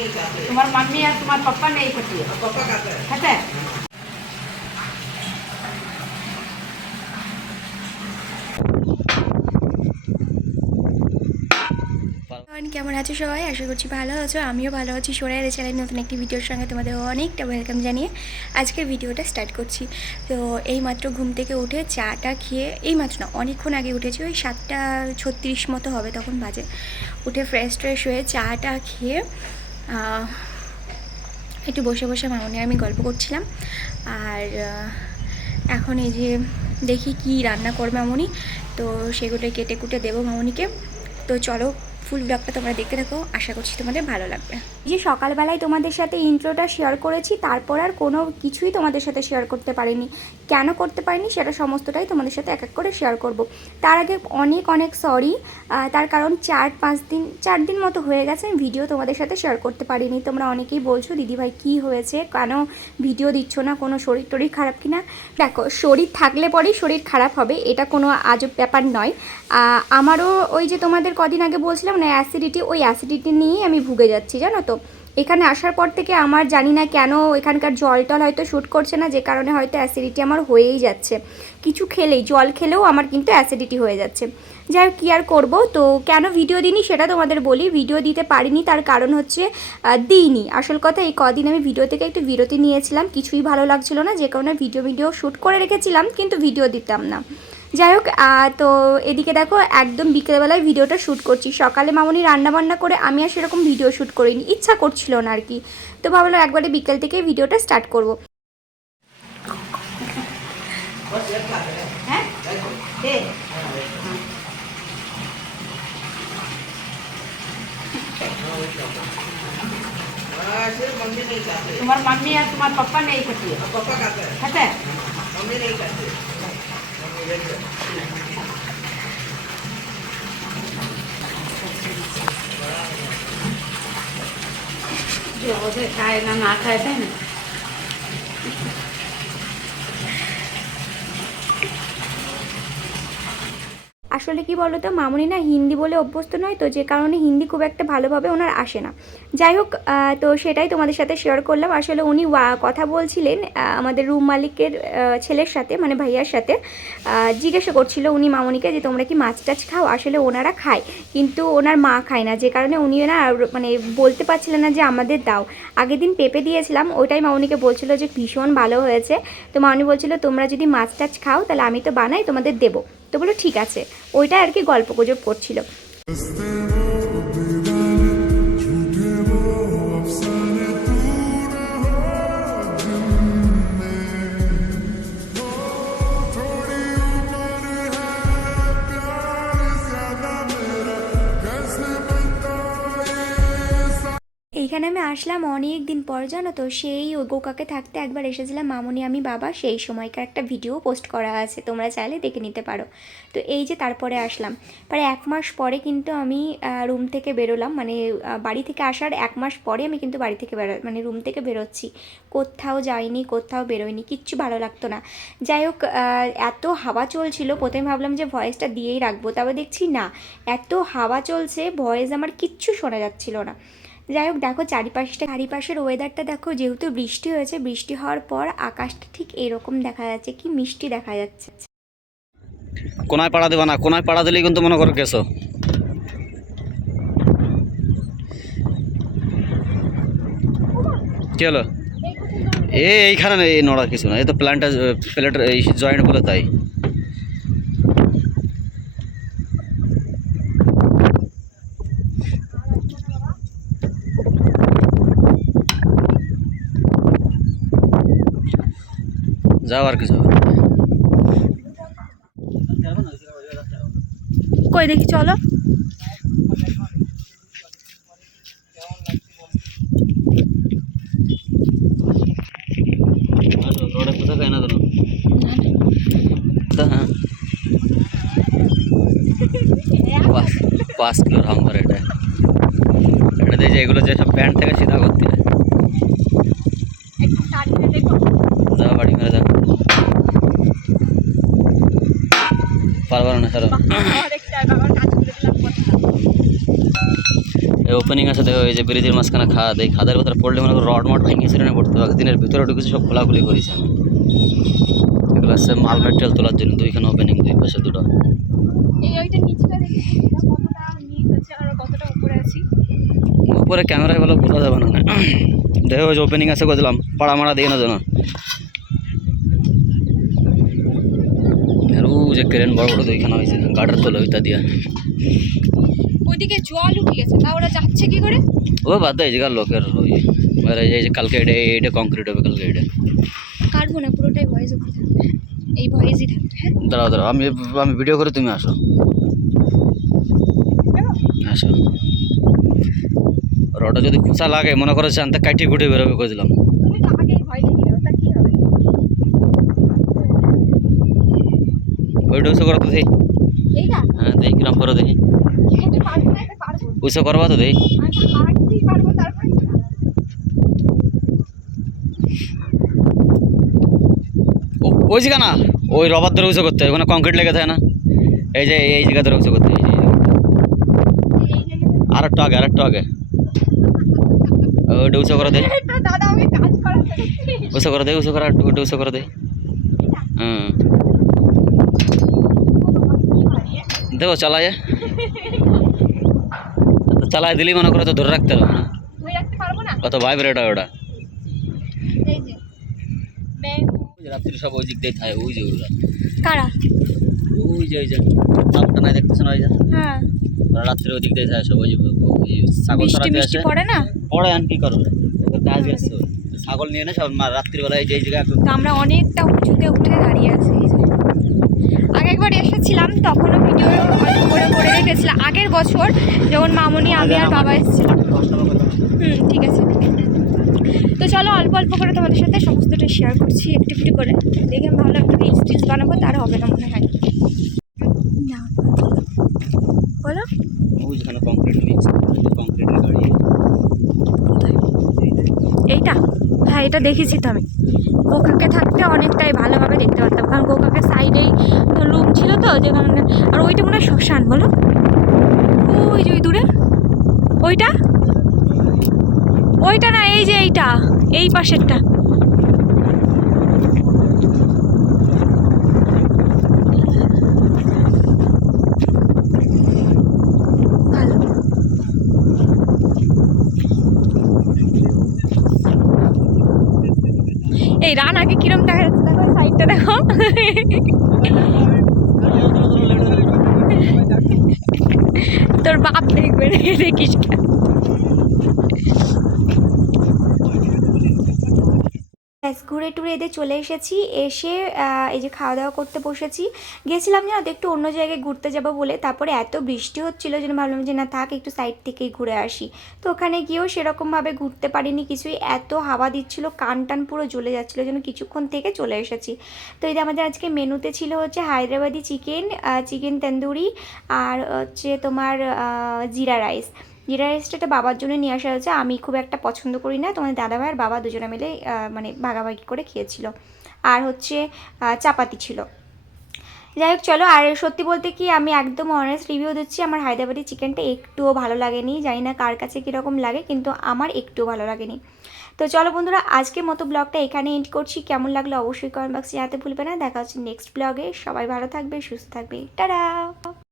तुम्हार मम्मी और तुम्हार पापा नहीं खाती है? पापा खाता है। কেমন আছো সবাই? আশা করছি ভালো আছো, আমিও ভালো আছি। সোনাইয়ের চ্যানেলে নতুন একটি ভিডিওর সঙ্গে তোমাদের অনেকটা ওয়েলকাম জানিয়ে আজকের ভিডিওটা স্টার্ট করছি। তো এইমাত্র ঘুম থেকে উঠে চাটা খেয়ে, এইমাত্র না অনেকক্ষণ আগে উঠেছি, ওই 7:36 মতো হবে তখন বাজে। উঠে ফ্রেশ হয়ে চাটা খেয়ে একটু বসে বসে মামনি আমি গল্প করছিলাম। আর এখন এই যে দেখি কি রান্না করবে মামনি, তো সেগুলো কেটে কুটে দেবো মামনিকে। তো চলো ফুল ব্লগটা তোমরা দেখতে থাকো, আশা করছি তোমাদের ভালো লাগবে। যে সকালবেলায় তোমাদের সাথে ইন্ট্রোটা শেয়ার করেছি, তারপর আর কোনো কিছুই তোমাদের সাথে শেয়ার করতে পারিনি। কেন করতে পারিনি সেটা সমস্তটাই তোমাদের সাথে এক এক করে শেয়ার করব। তার আগে অনেক সরি, তার কারণ 4 দিন মতো হয়ে গেছে আমি ভিডিও তোমাদের সাথে শেয়ার করতে পারিনি। তোমরা অনেকেই বলছো দিদিভাই কী হয়েছে, কেন ভিডিও দিচ্ছ না, কোনো শরীর টরীর খারাপ কিনা। দেখো, শরীর থাকলে পরেই শরীর খারাপ হবে, এটা কোনো আজব ব্যাপার নয়। আমারও ওই যে তোমাদের কদিন আগে বলছিলাম না অ্যাসিডিটি, ওই অ্যাসিডিটি নিয়েই আমি ভুগে যাচ্ছি জানো তো। এখানে আসার পর থেকে আমার জানি না কেন এখানকার জল টল হয়তো শ্যুট করছে না, যে কারণে হয়তো অ্যাসিডিটি আমার হয়েই যাচ্ছে। কিছু খেলেই, জল খেলেও আমার কিন্তু অ্যাসিডিটি হয়ে যাচ্ছে। যাই হোক, কী আর করবো। তো কেন ভিডিও দিইনি সেটা তোমাদের বলি। ভিডিও দিতে পারিনি তার কারণ হচ্ছে দিইনি, আসল কথা এই কদিন আমি ভিডিও থেকে একটু বিরতি নিয়েছিলাম, কিছুই ভালো লাগছিল না, যে কারণে ভিডিও শ্যুট করে রেখেছিলাম কিন্তু ভিডিও দিতাম না। যাই হোক, তো এদিকে দেখো একদম বিকেলবেলায় ভিডিওটা শ্যুট করছি। সকালে মামনি রান্নাবান্না করে আমি আর সেরকম ভিডিও শ্যুট করিনি, ইচ্ছা করছিল না আর কি। তো ভাবলাম একবারে বিকেল থেকে ভিডিওটা স্টার্ট করবো। तुम्हार मम्मी और तुम्हार पापा नहीं खाती है? पापा खाता है। मम्मी नहीं खाती। जो उसे खाए ना खाए थे ना। আসলে কি বলো তো, মামনি না হিন্দি বলে অভ্যস্ত নয়, তো যে কারণে হিন্দি খুব একটা ভালোভাবে ওনার আসে না। যাই হোক, তো সেটাই তোমাদের সাথে শেয়ার করলাম। আসলে উনি কথা বলছিলেন আমাদের রুম মালিকের ছেলের সাথে, মানে ভাইয়ার সাথে। জিজ্ঞাসা করছিল উনি মামনিকে যে তোমরা কি মাছ টাছ খাও। আসলে ওনারা খায় কিন্তু ওনার মা খায় না, যে কারণে উনি না মানে বলতে পারছিলেন না যে আমাদের দাও। আগের দিন পেঁপে দিয়েছিলাম, ওইটাই মামনিকে বলছিল যে ভীষণ ভালো হয়েছে। তো মামনি বলছিল তোমরা যদি মাছ টাছ খাও তাহলে আমি তো বানাই, তোমাদের দেবো। তো বলো ঠিক আছে, ওইটা আর কি গল্প গুজব করছিল। এইখানে আমি আসলাম অনেক দিন পর জানো তো, সেই গোকাকে থাকতে একবার এসেছিলাম মামনি আমি বাবা, সেই সময়কার একটা ভিডিও পোস্ট করা আছে, তোমরা চাইলে দেখে নিতে পারো। তো এই যে তারপরে আসলাম, প্রায় 1 মাস পরে কিন্তু আমি রুম থেকে বেরোলাম, মানে বাড়ি থেকে আসার 1 মাস পরে আমি কিন্তু বাড়ি থেকে মানে রুম থেকে বেরোচ্ছি। কোথাও যাইনি, কোথাও বেরোয়নি, কিচ্ছু ভালো লাগতো না। যাই হোক, এত হাওয়া চলছিল, প্রথমে ভাবলাম যে ভয়েসটা দিয়েই রাখবো, তবে দেখছি না, এত হাওয়া চলছে ভয়েস আমার কিচ্ছু শোনা যাচ্ছিল না। যাই হোক, দেখো চারিপাশের ওয়েদারটা দেখো, যেহেতু বৃষ্টি হয়েছে, বৃষ্টি হওয়ার পর আকাশটা ঠিক এরকম দেখা যাচ্ছে, কি মিষ্টি দেখা যাচ্ছে। কোনায় পাড়া দেবা না, কোনায় পাড়া দিলেই কিন্তু মনে করো কেসো। কি হলো? এইখানে এই নড়ার কিছু না, এই তো প্লেটের এই জয়েন্ট বলে তাই। যাও আর কিছু কই দেখি চলো। रोड कुछ कहना दोनों हाँ 5 किलो हम धरे এটা দিয়ে যে এগুলো যে সব প্যান্ট থেকে সিধা করতে হয়। যাও বাড়ি মেরে যাও, পারবার না। এই ওপেনিং আছে দেখো, এই যে ব্রিজের মাঝখানে খাদ, এই খাদের ভিতরে পড়লে মনে করো রড মড ভেঙে ছিল না পড়তে হবে, দিনের ভিতরে ঢুকেছে সব খোলাখুলি করেছে আমি। এগুলো হচ্ছে মাল মেটেরিয়াল তোলার জন্য, দুইখানে ওপেনিং, দুই পাশে দুটো। এই ওইটা নিচটা দেখি কতটা নিচ আছে আর কতটা উপরে আছি। উপরে ক্যামেরায় বলে বোঝা যাবে না। দেখো ওই যে ওপেনিং আছে কইলাম, পাড়া মারা দিয়ে না যেন। আর ও যে ক্রেন বড় বড় দুইখানে হয়েছে গার্ডার তোলা ওইটা দিয়া। ওইদিকে জল উঠে গেছে, তা ওরা যাচ্ছে কি করে? ও বাদ দেয়, এই জায়গার লোকের ওই এই যে কালকে এটা কংক্রিট হবে, কালকে এটা কাটবো না, পুরোটাই ভয়েস উপরে থাকবে, এই ভয়েসই থাকবে। হ্যাঁ দাঁড়াও দাঁড়াও, আমি ভিডিও করে, তুমি আসো আসো। রডটা যদি খোঁচা লাগে মনে করো শান্তে কাটিয়ে কুটে বেরোবে কইলাম। তুমি তো আগেই ভয় দেখিয়ে দাও, তা কি হবে? ওইটা উঁচু করো তো দেখি। এইটা হ্যাঁ দেখি কিরম করো দেখি। আমি পারবো না, এটা পারবো। উঁচু করবা তো দেখি। আমি তো হাঁটতেই পারবো, তারপরে কি? ওই জায়গা না, ওই রবার ধরে উঁচু করতে হয়, ওখানে কংক্রিট লেগে থাকে না, এই যে এই জায়গা ধরে উঁচু করতে হয়, আর একটু আগে, আর একটু আগে। ওইটা উঁচু করে দে, এটা দাদা আমি কাজ করাতে। উঁচু করে দে, উঁচু করে, একটু ওইটা উঁচু করে দে। হুম দেখো চালায়, চালায় দিলেই মনে করো তো ধরে রাখতে হবে না, ধরে রাখতে পারবো না। কত ভাইব্রেট হয় ওটা। এই যে ব্যাং। রাত্রি সব ওই দিক দিয়ে থাকে, ওই যে ওগুলো, কারা? ওই যে নামটা নাই দেখতেছ না, ওই যে হ্যাঁ ওরা রাত্রি ওই দিক দিয়ে থাকে সব, ওই যে ছাগল বৃষ্টি চড়াতে মিষ্টি আসে। পড়ে না? পড়ে আন কি করো, ওদের কাজ গেছে ছাগল নিয়ে না সব রাত্রিবেলায় এই জায়গায়। তো আমরা অনেকটা উঁচুতে উঠে দাঁড়িয়ে আছি। এই যে আগে একবার এসেছিলাম, তখনও ভিডিও অল্প করে করে রেখেছিলাম, আগের বছর যখন মামনি, আমি আর বাবা এসেছিলাম। ঠিক আছে। তো চলো অল্প অল্প করে তোমাদের সাথে সমস্তটা শেয়ার করছি, একটু একটু করে। দেখে ভালো একটা রিলস টিলস বানাবো, তার হবে না মনে হয়। না বলো। ওই যেখানে কংক্রিট নিচ্ছে, কংক্রিটের গাড়ি। এইটা? হ্যাঁ এটা দেখেছি তো আমি। কোকাকে থাকতে অনেকটাই ভালোভাবে দেখতে পারতাম, কারণ কোকাকে সাইডেই রুম ছিল তো যেখানে। আর ওইটা মনে হয় শ্মশান, বলো? ওই যে ওই দূরে ওইটা, ওইটা না, এই যে এইটা, এই পাশেরটা। ভালো। এই রানাকে কিরম দেখা যাচ্ছে দেখো, সাইডটা দেখো। তোর বাপ দেখবে, দেখিস। ঘুরে টুরে এদের চলে এসেছি, এসে এই যে খাওয়া দাওয়া করতে বসেছি। গেছিলাম জানো তো একটু অন্য জায়গায় ঘুরতে যাবো বলে, তারপরে এত বৃষ্টি হচ্ছিলো যেন ভাবলাম যে না থাক, একটু সাইড থেকেই ঘুরে আসি। তো ওখানে গিয়েও সেরকমভাবে ঘুরতে পারিনি কিছুই, এত হাওয়া দিচ্ছিলো, কান টান পুরো জ্বলে যাচ্ছিলো, যেন কিছুক্ষণ থেকে চলে এসেছি। তো এই যে আমাদের আজকে মেনুতে ছিল হচ্ছে হায়দ্রাবাদি চিকেন, চিকেন তন্দুরি, আর হচ্ছে তোমার জিরা রাইস। জিরা রাইসটা বাবার জন্য নিয়ে আসা হয়েছে, আমি খুব একটা পছন্দ করি না, তোমাদের দাদাভাই আর বাবা দুজনে মিলে মানে ভাগাভাগি করে খেয়েছিল। আর হচ্ছে চাপাতি ছিল। যাই হোক চলো, আর সত্যি বলতে কি আমি একদম অনেস্ট রিভিউ দিচ্ছি, আমার হায়দ্রাবাদি চিকেনটা একটুও ভালো লাগেনি, জানি না কার কাছে কীরকম লাগে, কিন্তু আমার একটুও ভালো লাগেনি। তো চলো বন্ধুরা, আজকের মতো ব্লগটা এখানে এন্ড করছি। কেমন লাগলো অবশ্যই কমেন্ট বক্সে জানাতে ভুলবে না। দেখা হচ্ছে নেক্সট ব্লগে। সবাই ভালো থাকবে, সুস্থ থাকবে, টাটা।